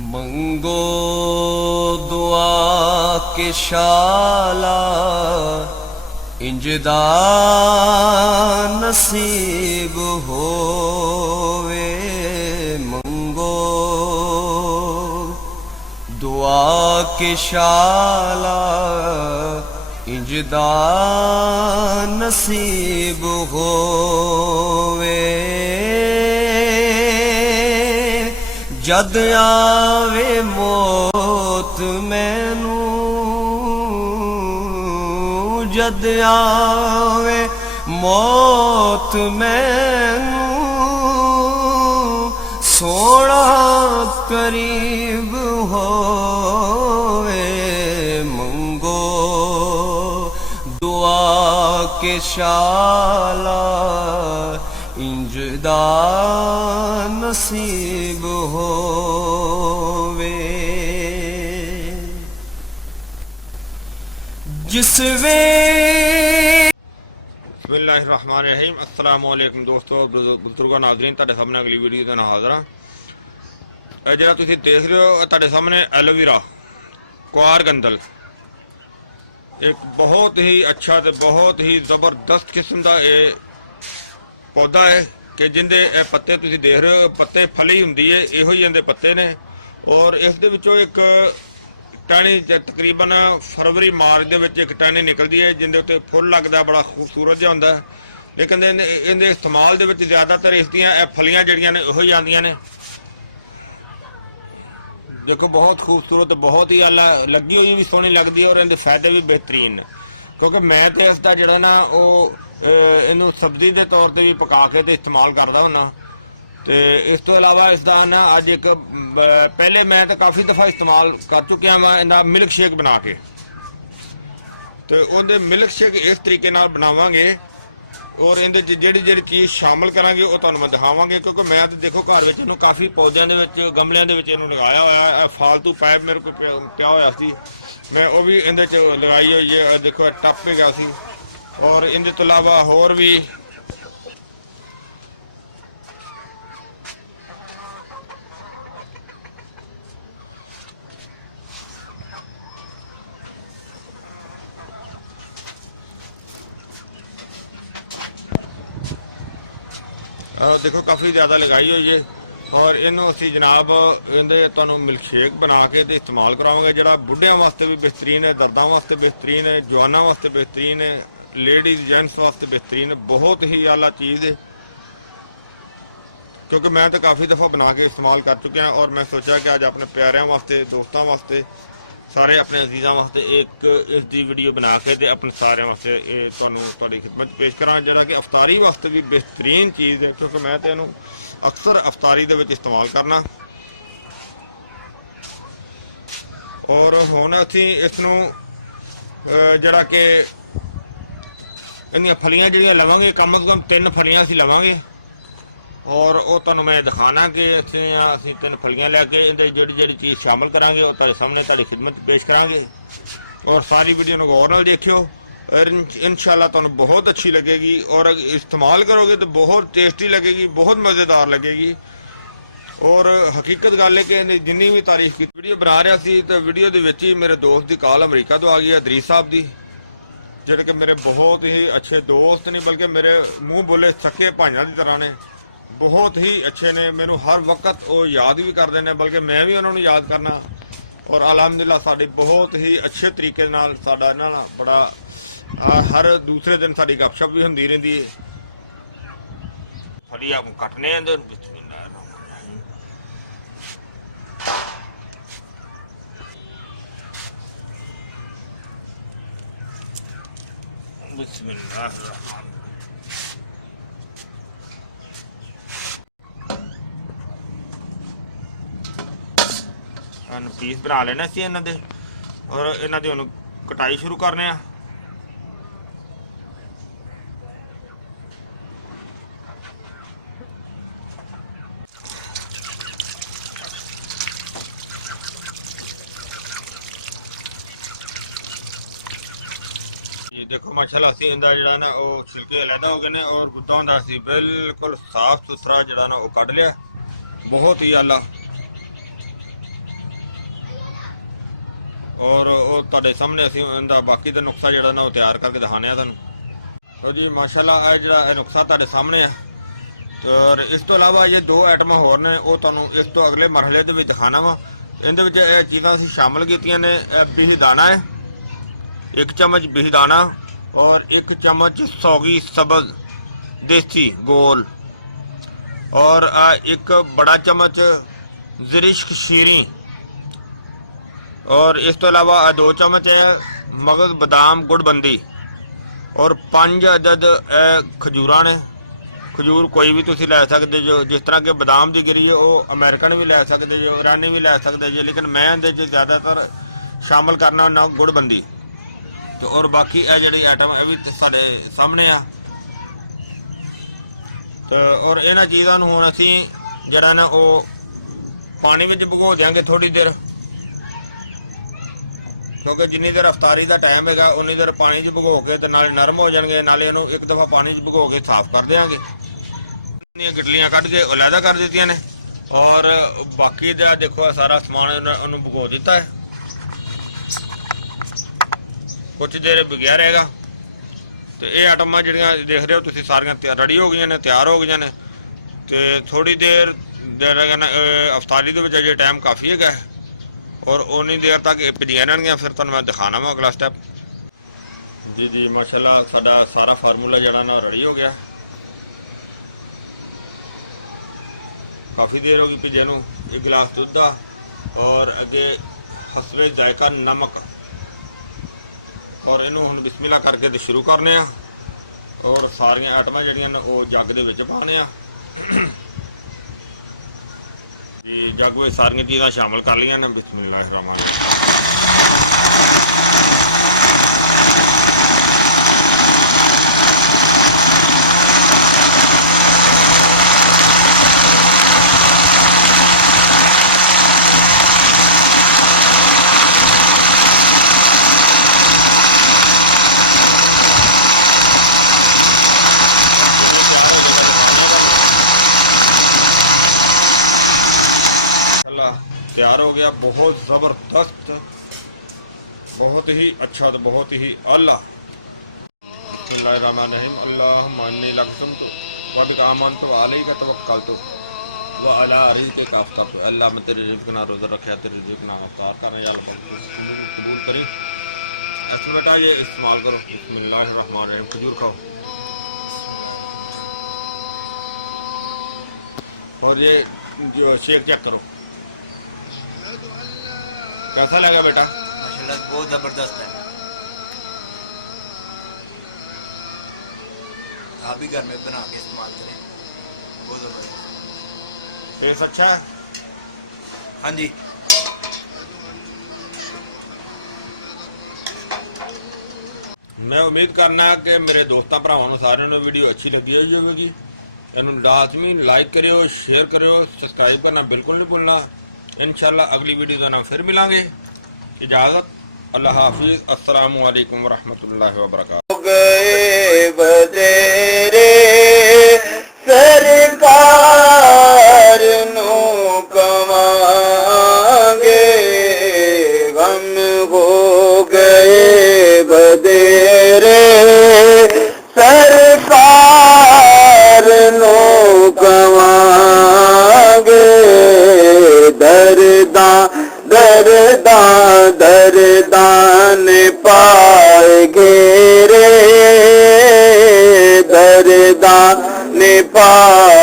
मंगो दुआ के शाला इंजदा नसीब होवे। मंगो दुआ के शाला इंजदा नसीब होवे। जद आवे मौत मैनू, जद आवे मौत मैनू, सोना करीब होवे। मंगो दुआ के शाला इंजदा नसीब होवे। जिस वे बिस्मिल्लाहिर्रहमानिर्रहीम। अस्सलामुअलैकुम दोस्तों, बुजुर्गों, नाज़रीन, तुहाडे सामने अगली वीडियो दे नाल हाज़र हां। जिहड़ा तुसीं देख रहे हो तुहाडे सामने एलोवेरा क्वार गंदल एक बहुत ही अच्छा ते बहुत ही ज़बरदस्त किस्म का ये पौधा है कि जिंदे पत्ते तुसीं देख रहे हो, पत्ते फली हुंदी है, इहो ही इहदे पत्ते ने। और इस दे विचों एक टहनी तकरीबन फरवरी मार्च दे विच एक टहनी निकलदी है जिंदे उत्ते फुल लगदा, बड़ा खूबसूरत जिहा हुंदा है। लेकिन इहदे इस्तेमाल दे विच ज़्यादातर इसदियां फलियां जिहड़ियां ने ओही आंदियां ने। देखो बहुत खूबसूरत, बहुत ही आला लगी हुई भी सोहनी लगदी है और इहदे फायदे भी बेहतरीन। क्योंकि मैं तो इसका जिहड़ा ना इनू सब्जी के तौर पर भी पका के तो इस्तेमाल करता हुन्ना। तो इस तो इलावा इसका ना अज एक पहले मैं तो काफ़ी दफ़ा इस्तेमाल कर चुकिया मैं इनका मिल्क शेक बना के। तो उनके मिल्क शेक इस तरीके नाल बनावांगे और इहदे जिहड़ी जिहड़ी चीज़ शामिल करांगे वो तुहानूं मैं दिखावांगे। क्योंकि मैं तो देखो घर में इन्हूं काफ़ी पौधों के गमलों के लगाया होया। फालतू पाइप मेरे को पिया होया सी, मैं वो भी इहदे लगाई हुई है। देखो टप भी गया सी। और इनके तो अलावा होर भी देखो काफ़ी ज़्यादा लगाई हुई है। और इनू असी जनाब इहदे तुहानूं मिल्क शेक बना के तो इस्तेमाल करावांगे, जिहड़ा बुढ़ियां वास्ते भी बेहतरीन है, दर्दां वास्ते बेहतरीन है, जवानां वास्ते बेहतरीन है, लेडीज़ जेंट्स वास्ते बेहतरीन है, बहुत ही आला चीज़ है। क्योंकि मैं तो काफ़ी दफ़ा बना के इस्तेमाल कर चुका और मैं सोचा कि अज अपने प्यारियां वास्ते, दोस्तों वास्ते, सारे अपने अजीज़ों वास्ते एक इसकी वीडियो बना के ते अपने सारे वास्ते तुहाडी खिदमत पेश करा, जिहड़ा कि अफतारी वास्ते भी बेहतरीन चीज़ है। क्योंकि मैं तो इहनूं अक्सर अफतारी दे विच इस्तेमाल करना। और हुण असीं इसनूं जिहड़ा कि इहदियां फलियां जिहड़ियां लवांगे, कम से कम 3 फलियां असीं लवांगे। और वो तुहानूं मैं दिखाना कि असीं 3 फलियां लैके इहदे जिहड़ी जिहड़ी चीज़ शामिल करांगे वो तुहाडे सामने तुहाडी खिदमत पेश करांगे। और सारी वीडियो नूं गौर नाल देखियो और इंशाअल्लाह तुहानूं बहुत अच्छी लगेगी। और इस्तेमाल करोगे तो बहुत टेस्टी लगेगी, बहुत मज़ेदार लगेगी। और हकीकत गल है कि जिन्नी भी तारीफ की वीडियो बना रहा सी तो वीडियो दे विच ही मेरे दोस्त की कॉल अमरीका तो आ गई, अदरीस साहब की, जिहड़े कि मेरे बहुत ही अच्छे दोस्त नहीं बल्कि मेरे मूँह बोले सके भाइयों की तरह ने, बहुत ही अच्छे ने। मैनू हर वक्त वो याद भी करते हैं, बल्कि मैं भी उन्होंने याद करना। और अलहमदुलिल्लाह साड़ी बहुत ही अच्छे तरीके नाल साडा इन्हां नाल बड़ा हर दूसरे दिन साड़ी गपशप भी होंदी रहिंदी है। फड़ी आप कटने बिस्मिल्लाह। पीस बना लेना सी इन्हां दे और इन्हां दी हुण कटाई शुरू करने आ। ये देखो माशाल्लाह असीं इहदा जिहड़ा ना वो छिलके अलहदा हो गए ने और गुद्दा हुंदा सी बिल्कुल साफ सुथरा जिहड़ा ना वो कढ लिया। बहुत ही आला ਔਰ ਉਹ ਤੁਹਾਡੇ ਸਾਹਮਣੇ ਅਸੀਂ ਇਹਦਾ ਬਾਕੀ ਦਾ ਨੁਕਸਾ ਜਿਹੜਾ ਨਾ ਉਹ ਤਿਆਰ ਕਰਕੇ ਦਿਖਾਉਂਦੇ ਆ ਤੁਹਾਨੂੰ। ਲਓ ਜੀ ਮਾਸ਼ਾਅੱਲਾ ਇਹ ਜਿਹੜਾ ਇਹ ਨੁਕਸਾ ਤੁਹਾਡੇ ਸਾਹਮਣੇ ਆ। ਤੇ ਇਸ ਤੋਂ ਇਲਾਵਾ ਇਹ ਦੋ ਆਈਟਮਾਂ ਹੋਰ ਨੇ ਉਹ ਤੁਹਾਨੂੰ ਇਸ ਤੋਂ ਅਗਲੇ ਮਰਹਲੇ ਦੇ ਵਿੱਚ ਦਿਖਾਣਾ ਵਾ। ਇਹਦੇ ਵਿੱਚ ਇਹ ਚੀਜ਼ਾਂ ਅਸੀਂ ਸ਼ਾਮਲ ਕੀਤੀਆਂ ਨੇ। ਇਹ ਬੀਹ ਦਾਣਾ ਹੈ, 1 ਚਮਚ ਬੀਹ ਦਾਣਾ और 1 चम्मच सौगी सब्ज देसी गोल और 1 बड़ा चम्मच ज़रिश्क शीरी और इस तो अलावा 2 चम्मच है मगज़ बादाम गुड़ बंदी और 5 अदद खजूरां ने। खजूर कोई भी तुसी लै सकदे जो, जिस तरह के बादाम की गिरी है वो अमेरिकन भी लै सकदे जो, ईरानी भी लै सकदे जो, लेकिन मैं इहदे च ज़्यादातर शामिल करना ना गुड़ बंदी। तो और बाकी ये जी आइटम ये भी साढ़े सामने आ। तो और इन्हां चीज़ों नूं हुण असीं जिहड़ा ना वो पानी में भगो देंगे थोड़ी देर, क्योंकि जिन्नी देर अफतारी का टाइम है उन्नी देर पानी च भगो के तो नाले नरम हो जाएंगे, नाले इन्हूं एक दफ़ा पानी च भगो के साफ कर देंगे। गिटलियाँ कढ़ के अलहदा कर दित्तियां ने और बाकी दा देखो सारा समान उन्होंने भगो दिता है। कुछ देर बिगया रहेगा। तो ये आइटमां जिहड़ियां देख रहे हो तुसीं सारियां रेडी हो गई ने, तैयार हो गई ने। तो थोड़ी देर अफतारी दे विच अजे टाइम काफ़ी है और उन्नी देर तक ये भिजियां रहणगीआं। फिर तुहानूं मैं दिखाना वा अगला स्टैप। जी जी माशाअल्लाह साडा सारा फार्मूला जिहड़ा ना रेडी हो गया। काफ़ी देर हो गई भिजे नूं। 1 गिलास दुध दा और अगे हसबे जायका नमक और इनू हुण बिस्मिल्लाह करके तो शुरू करने आ और सारियां आइटमां जिहड़ियां ने वो जग दे विच पाने आ। जी जग विच सारियां चीज़ां शामिल कर लियां ने। बिस्मिल्लाह रहमान रहीम। तैयार हो जाएगा दिखाने का माशाअल्लाह तैयार हो गया। बहुत ज़बरदस्त, बहुत ही अच्छा, तो बहुत ही आला। बिस्मिल्लाहिर्रहमानिर्रहीम। अल्लाहुम्मा इन्नी लक़समतु व बिका आमनतु व अलैका तवक्कलतु व अला रिज़्क़िका अफ़तरतु। अल्लाह मैं तेरे रिज़्क़ ना रोज़ा रखा, तेरे रिज़्क़ ना अफ़तार करना। या अल्लाह कबूल करी। ऐसे बेटा ये इस्तेमाल करो। बिस्मिल्लाहिर्रहमानिर्रहीम। खजूर खाओ और ये जो शेक चेक करो कैसा लगा बेटा। माशाल्लाह बहुत ज़बरदस्त है। आप भी घर में बना के इस्तेमाल करें, बहुत ज़बरदस्त। टेस्ट अच्छा है। हाँ जी। मैं उम्मीद करना कि मेरे दोस्तों भरावां नूं सारिआं नूं वीडियो अच्छी लगी होगी। इन्हूं लाजमी लाइक करियो, शेयर करियो, सब्सक्राइब करना बिल्कुल नहीं भूलना। इंशाअल्लाह अगली वीडियो का नाम फिर मिलांगे। इजाज़त, अल्लाह हाफिज़। अस्सलामु अलैकुम वरहमतुल्लाहि वबरकातुहू। हो गए बतेरे सरकार नू कवांगे, गम हो गए बतेरे सरकार नू कवांगे। दर्दा दर्दा दर्दान पाए घेरे, दर्दान पाए